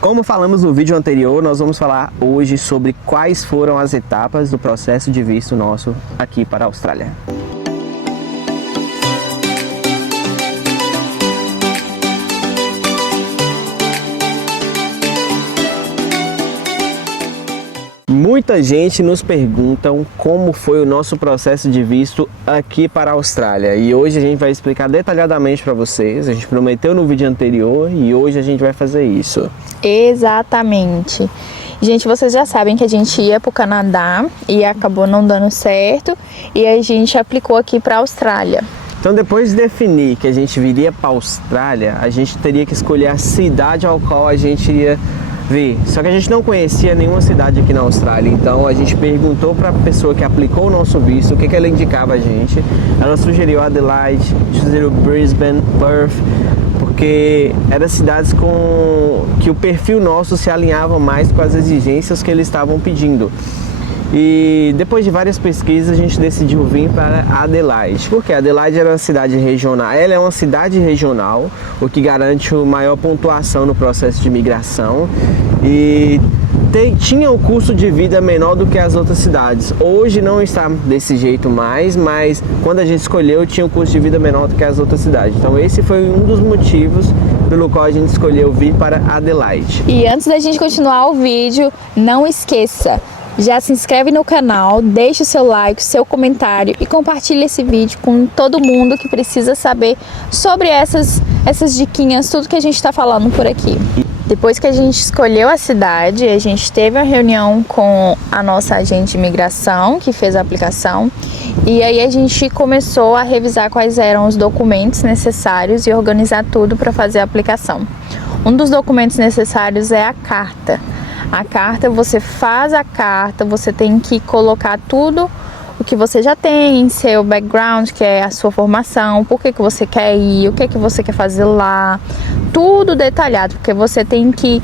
Como falamos no vídeo anterior, nós vamos falar hoje sobre quais foram as etapas do processo de visto nosso aqui para a Austrália. Muita gente nos pergunta como foi o nosso processo de visto aqui para a Austrália e hoje a gente vai explicar detalhadamente para vocês. A gente prometeu no vídeo anterior e hoje a gente vai fazer isso. Exatamente. Gente, vocês já sabem que a gente ia para o Canadá e acabou não dando certo e a gente aplicou aqui para a Austrália. Então, depois de definir que a gente viria para a Austrália, a gente teria que escolher a cidade ao qual a gente iria ver. Só que a gente não conhecia nenhuma cidade aqui na Austrália, então a gente perguntou para a pessoa que aplicou o nosso visto o que ela indicava a gente. Ela sugeriu Adelaide, sugeriu Brisbane, Perth, porque eram cidades que o perfil nosso se alinhava mais com as exigências que eles estavam pedindo. E depois de várias pesquisas a gente decidiu vir para Adelaide, porque Adelaide era uma cidade regional. Ela é uma cidade regional, o que garante uma maior pontuação no processo de imigração e tinha um custo de vida menor do que as outras cidades. Hoje não está desse jeito mais, mas quando a gente escolheu tinha um custo de vida menor do que as outras cidades. Então esse foi um dos motivos pelo qual a gente escolheu vir para Adelaide. E antes da gente continuar o vídeo, não esqueça, já se inscreve no canal, deixa o seu like, o seu comentário e compartilha esse vídeo com todo mundo que precisa saber sobre essas diquinhas, tudo que a gente está falando por aqui. Depois que a gente escolheu a cidade, a gente teve uma reunião com a nossa agente de imigração que fez a aplicação e aí a gente começou a revisar quais eram os documentos necessários e organizar tudo para fazer a aplicação. Um dos documentos necessários é a carta. A carta, você faz a carta, você tem que colocar tudo o que você já tem, seu background, que é a sua formação, por que você quer ir, o que você quer fazer lá, tudo detalhado, porque você tem que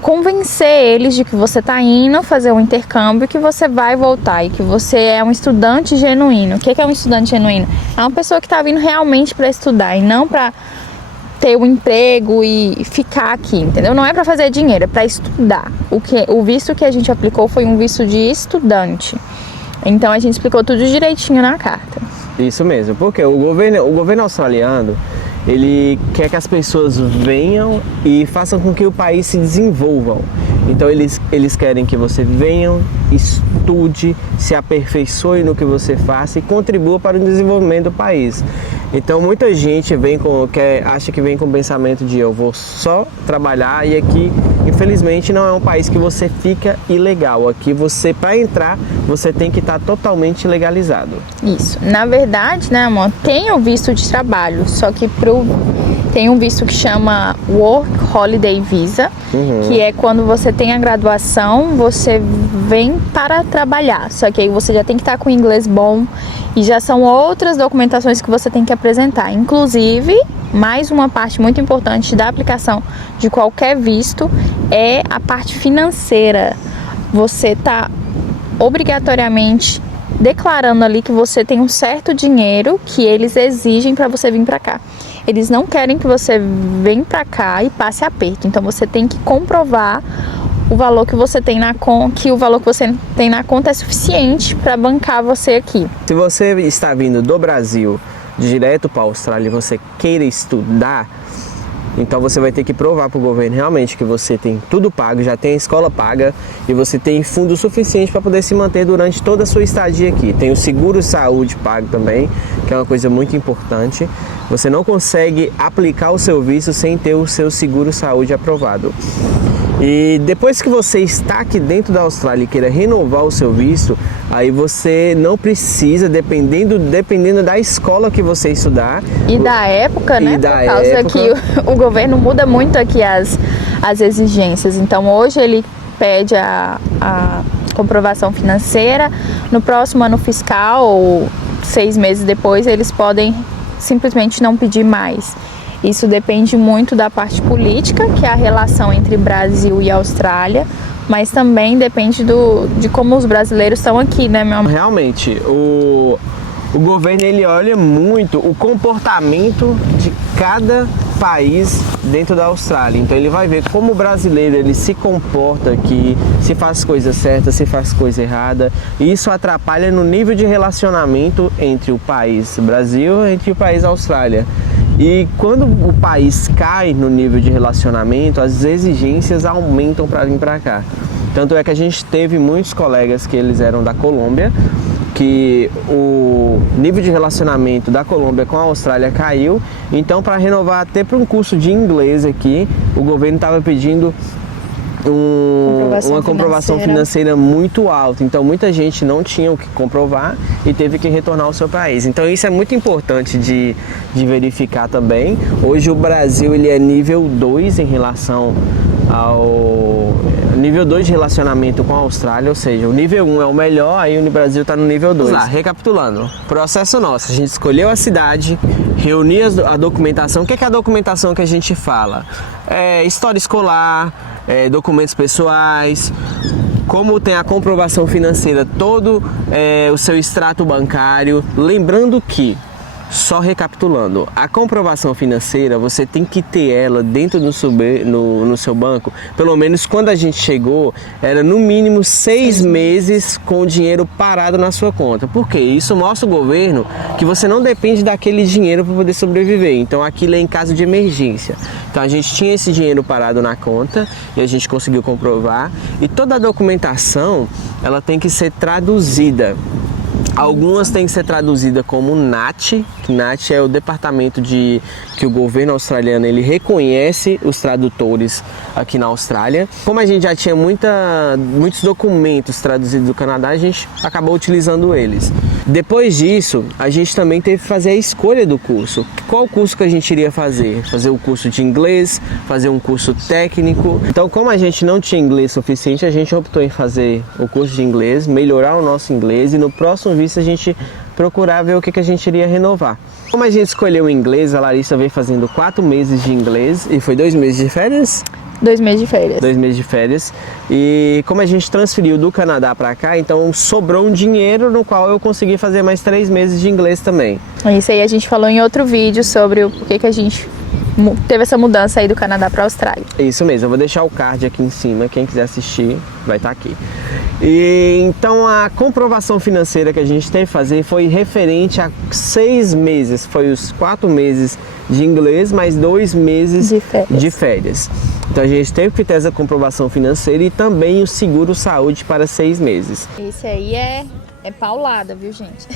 convencer eles de que você está indo fazer um intercâmbio, que você vai voltar e que você é um estudante genuíno. O que é um estudante genuíno? É uma pessoa que está vindo realmente para estudar e não para ter um emprego e ficar aqui, entendeu? Não é para fazer dinheiro, é para estudar. O visto que a gente aplicou foi um visto de estudante. Então a gente explicou tudo direitinho na carta. Isso mesmo, porque o governo australiano, ele quer que as pessoas venham e façam com que o país se desenvolva. Então eles querem que você venha, estude, se aperfeiçoe no que você faça e contribua para o desenvolvimento do país. Então muita gente acha que vem com o pensamento de eu vou só trabalhar e aqui, infelizmente, não é um país que você fica ilegal. Aqui para entrar, você tem que estar totalmente legalizado. Isso. Na verdade, né, amor, tem o visto de trabalho, só que tem um visto que chama Work Holiday Visa, que é quando você tem a graduação, você vem para trabalhar. Só que aí você já tem que estar com inglês bom e já são outras documentações que você tem que apresentar. Inclusive, mais uma parte muito importante da aplicação de qualquer visto é a parte financeira. Você está obrigatoriamente declarando ali que você tem um certo dinheiro que eles exigem para você vir para cá. Eles não querem que você venha para cá e passe aperto. Então você tem que comprovar o valor que você tem na conta, que o valor que você tem na conta é suficiente para bancar você aqui. Se você está vindo do Brasil direto para a Austrália e você queira estudar, então você vai ter que provar para o governo realmente que você tem tudo pago, já tem a escola paga e você tem fundo suficiente para poder se manter durante toda a sua estadia aqui. Tem o seguro-saúde pago também, que é uma coisa muito importante. Você não consegue aplicar o seu visto sem ter o seu seguro-saúde aprovado. E depois que você está aqui dentro da Austrália e queira renovar o seu visto, aí você não precisa, dependendo da escola que você estudar. E da época, né? Por causa que o governo muda muito aqui as exigências. Então hoje ele pede a comprovação financeira, no próximo ano fiscal, ou 6 meses depois, eles podem simplesmente não pedir mais. Isso depende muito da parte política, que é a relação entre Brasil e Austrália, mas também depende de como os brasileiros estão aqui, né, meu amor? Realmente, o governo ele olha muito o comportamento de cada país dentro da Austrália. Então ele vai ver como o brasileiro ele se comporta aqui, se faz coisa certa, se faz coisa errada. E isso atrapalha no nível de relacionamento entre o país Brasil e entre o país Austrália. E quando o país cai no nível de relacionamento, as exigências aumentam para vir para cá. Tanto é que a gente teve muitos colegas que eles eram da Colômbia, que o nível de relacionamento da Colômbia com a Austrália caiu. Então, para renovar até para um curso de inglês aqui, o governo estava pedindo uma comprovação financeira muito alta. Então, muita gente não tinha o que comprovar e teve que retornar ao seu país. Então, isso é muito importante de verificar também. Hoje, o Brasil ele é nível 2 em relação ao nível 2 de relacionamento com a Austrália, ou seja, o nível 1 é o melhor, aí o Brasil está no nível 2. Vamos lá, recapitulando, processo nosso, a gente escolheu a cidade, reuniu a documentação. O que é a documentação que a gente fala? História escolar, documentos pessoais, como tem a comprovação financeira, todo o seu extrato bancário. Lembrando que, só recapitulando, a comprovação financeira você tem que ter ela dentro do no seu banco. Pelo menos quando a gente chegou, era no mínimo 6 meses com o dinheiro parado na sua conta. Por quê? Isso mostra o governo que você não depende daquele dinheiro para poder sobreviver. Então aquilo é em caso de emergência. Então a gente tinha esse dinheiro parado na conta e a gente conseguiu comprovar. E toda a documentação ela tem que ser traduzida. Algumas têm que ser traduzidas como NAT, que NAT é o departamento que o governo australiano ele reconhece os tradutores aqui na Austrália. Como a gente já tinha muitos documentos traduzidos do Canadá, a gente acabou utilizando eles. Depois disso, a gente também teve que fazer a escolha do curso. Qual curso que a gente iria fazer? Fazer o curso de inglês, fazer um curso técnico. Então, como a gente não tinha inglês suficiente, a gente optou em fazer o curso de inglês, melhorar o nosso inglês e no próximo visto a gente procurar ver o que a gente iria renovar. Como a gente escolheu o inglês, a Larissa veio fazendo 4 meses de inglês e foi 2 meses de férias? 2 meses de férias. 2 meses de férias. E como a gente transferiu do Canadá para cá, então sobrou um dinheiro no qual eu consegui fazer mais 3 meses de inglês também. Isso aí a gente falou em outro vídeo sobre o porquê que a gente teve essa mudança aí do Canadá para a Austrália. Isso mesmo, eu vou deixar o card aqui em cima, quem quiser assistir vai estar aqui. E então a comprovação financeira que a gente teve que fazer foi referente a 6 meses, foi os 4 meses de inglês mais 2 meses de férias. Então a gente teve que ter essa comprovação financeira e também o seguro-saúde para 6 meses. Esse aí é paulada, viu, gente?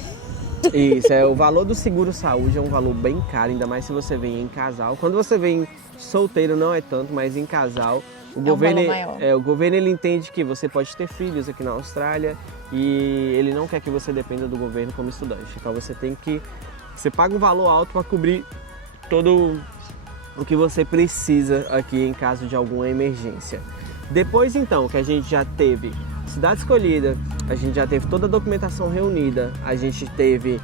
Isso, o valor do seguro-saúde é um valor bem caro, ainda mais se você vem em casal. Quando você vem solteiro não é tanto, mas em casal, o governo ele entende que você pode ter filhos aqui na Austrália e ele não quer que você dependa do governo como estudante. Então você paga um valor alto para cobrir todo o que você precisa aqui em caso de alguma emergência. Depois então que a gente já teve cidade escolhida, a gente já teve toda a documentação reunida, a gente teve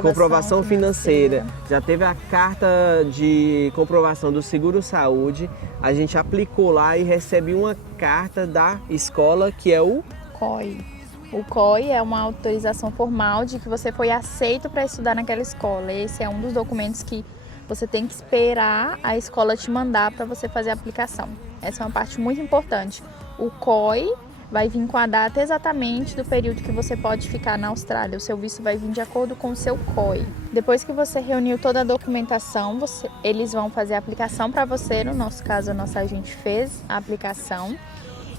comprovação financeira, já teve a carta de comprovação do seguro-saúde, a gente aplicou lá e recebe uma carta da escola que é o COI. O COI é uma autorização formal de que você foi aceito para estudar naquela escola. Esse é um dos documentos que você tem que esperar a escola te mandar para você fazer a aplicação. Essa é uma parte muito importante. O COI vai vir com a data exatamente do período que você pode ficar na Austrália. O seu visto vai vir de acordo com o seu COI. Depois que você reuniu toda a documentação, eles vão fazer a aplicação para você. No nosso caso, a nossa agente fez a aplicação.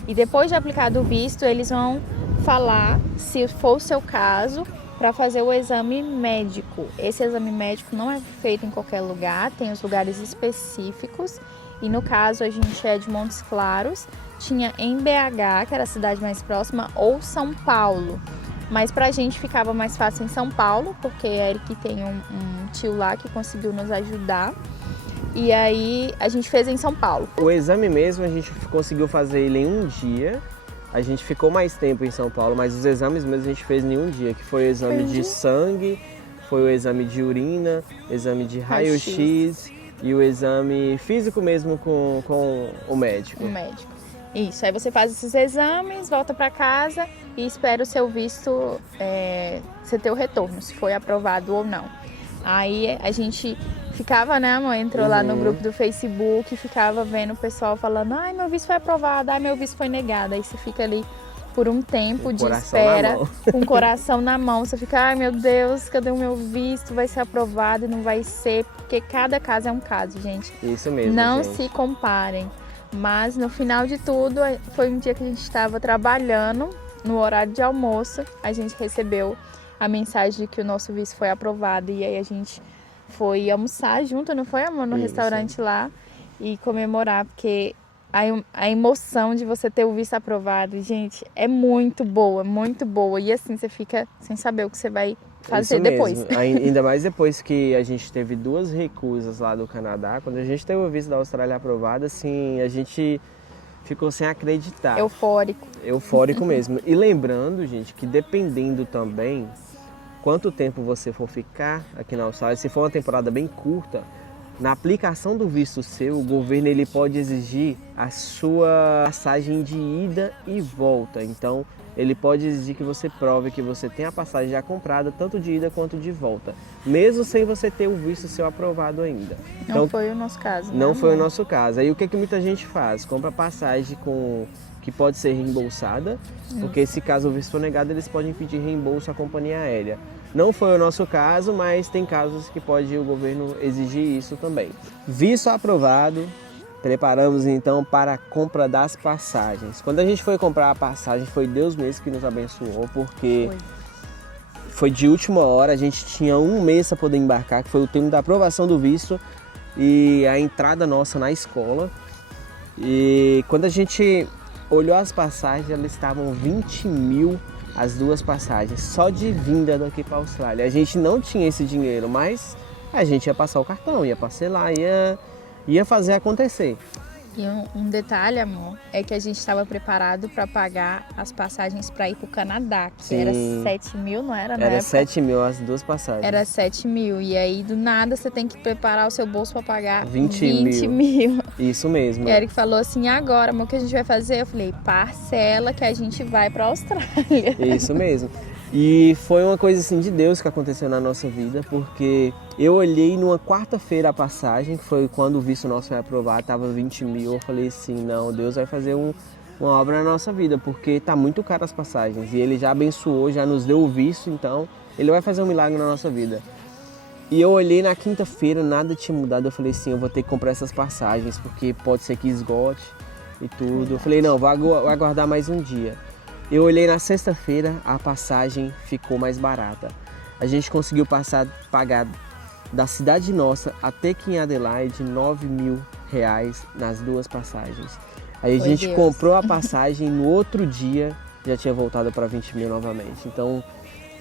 E depois de aplicado o visto, eles vão falar, se for o seu caso, para fazer o exame médico. Esse exame médico não é feito em qualquer lugar, tem os lugares específicos. E no caso, a gente é de Montes Claros, tinha em BH, que era a cidade mais próxima, ou São Paulo. Mas pra gente ficava mais fácil em São Paulo, porque é ele que tem um tio lá que conseguiu nos ajudar. E aí a gente fez em São Paulo. O exame mesmo a gente conseguiu fazer ele em um dia. A gente ficou mais tempo em São Paulo, mas os exames mesmo a gente fez em um dia, que foi o exame de sangue, foi o exame de urina, exame de raio-x e o exame físico mesmo com o médico. O médico. Isso, aí você faz esses exames, volta para casa e espera o seu visto, você ter o retorno, se foi aprovado ou não. Aí a gente ficava, né, amor? Entrou lá no grupo do Facebook, ficava vendo o pessoal falando, ai, meu visto foi aprovado, ai, meu visto foi negado. Aí você fica ali por um tempo de espera, com o coração na mão. Você fica, ai, meu Deus, cadê o meu visto? Vai ser aprovado e não vai ser, porque cada caso é um caso, gente. Isso mesmo, não gente. se comparem. Mas no final de tudo, foi um dia que a gente estava trabalhando, no horário de almoço, a gente recebeu a mensagem de que o nosso visto foi aprovado. E aí a gente foi almoçar junto, não foi, amor? No restaurante lá e comemorar, porque a emoção de você ter o visto aprovado, gente, é muito boa, muito boa. E assim, você fica sem saber o que você vai fazer depois. Ainda mais depois que a gente teve 2 recusas lá do Canadá. Quando a gente teve o visto da Austrália aprovado, assim, a gente ficou sem acreditar. Eufórico. Eufórico mesmo. E lembrando, gente, que dependendo também quanto tempo você for ficar aqui na Austrália, se for uma temporada bem curta, na aplicação do visto seu, o governo ele pode exigir a sua passagem de ida e volta. Então, ele pode exigir que você prove que você tem a passagem já comprada, tanto de ida quanto de volta, mesmo sem você ter o visto seu aprovado ainda. Não então, foi o nosso caso. Não foi o nosso caso. Aí o que muita gente faz? Compra passagem que pode ser reembolsada, porque se caso o visto for negado, eles podem pedir reembolso à companhia aérea. Não foi o nosso caso, mas tem casos que pode o governo exigir isso também. Visto aprovado, preparamos então para a compra das passagens. Quando a gente foi comprar a passagem, foi Deus mesmo que nos abençoou, porque foi de última hora, a gente tinha um mês para poder embarcar, que foi o tempo da aprovação do visto e a entrada nossa na escola. E quando a gente olhou as passagens, elas estavam 20 mil as 2 passagens, só de vinda daqui para a Austrália. A gente não tinha esse dinheiro, mas a gente ia passar o cartão, ia parcelar, ia fazer acontecer. E um detalhe, amor, é que a gente estava preparado para pagar as passagens para ir para o Canadá, que era 7 mil, não era? Era 7 mil as 2 passagens. Era 7 mil, e aí do nada você tem que preparar o seu bolso para pagar 20 mil. Isso mesmo. E Eric falou assim, agora, amor, o que a gente vai fazer? Eu falei, parcela que a gente vai para a Austrália. Isso mesmo. E foi uma coisa assim de Deus que aconteceu na nossa vida, porque eu olhei numa quarta-feira a passagem, que foi quando o visto nosso foi aprovado, estava 20 mil. Eu falei assim, não, Deus vai fazer uma obra na nossa vida, porque tá muito caro as passagens. E Ele já abençoou, já nos deu o visto, então Ele vai fazer um milagre na nossa vida. E eu olhei na quinta-feira, nada tinha mudado. Eu falei assim, eu vou ter que comprar essas passagens, porque pode ser que esgote e tudo. Eu falei, não, vou aguardar mais um dia. Eu olhei na sexta-feira, a passagem ficou mais barata. A gente conseguiu pagar da cidade nossa até aqui em Adelaide 9 mil reais nas 2 passagens. Aí a gente comprou a passagem, no outro dia já tinha voltado para 20 mil novamente. Então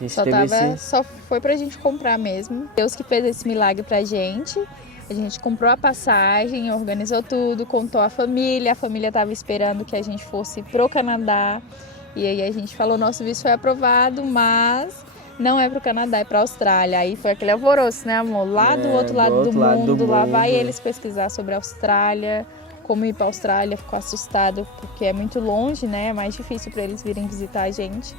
a gente só foi pra gente comprar mesmo. Deus que fez esse milagre pra gente. A gente comprou a passagem, organizou tudo, contou a família estava esperando que a gente fosse pro Canadá. E aí a gente falou, nosso visto foi aprovado, mas não é pro Canadá, é pra Austrália. Aí foi aquele alvoroço, né, amor? Lá do outro lado do mundo, lá vai eles pesquisar sobre a Austrália, como ir pra Austrália, ficou assustado, porque é muito longe, né? É mais difícil pra eles virem visitar a gente.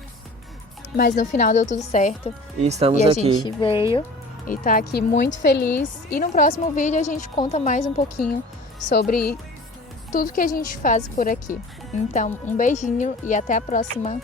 Mas no final deu tudo certo. E estamos aqui. E a gente veio e tá aqui muito feliz. E no próximo vídeo a gente conta mais um pouquinho sobre tudo que a gente faz por aqui. Então, um beijinho e até a próxima!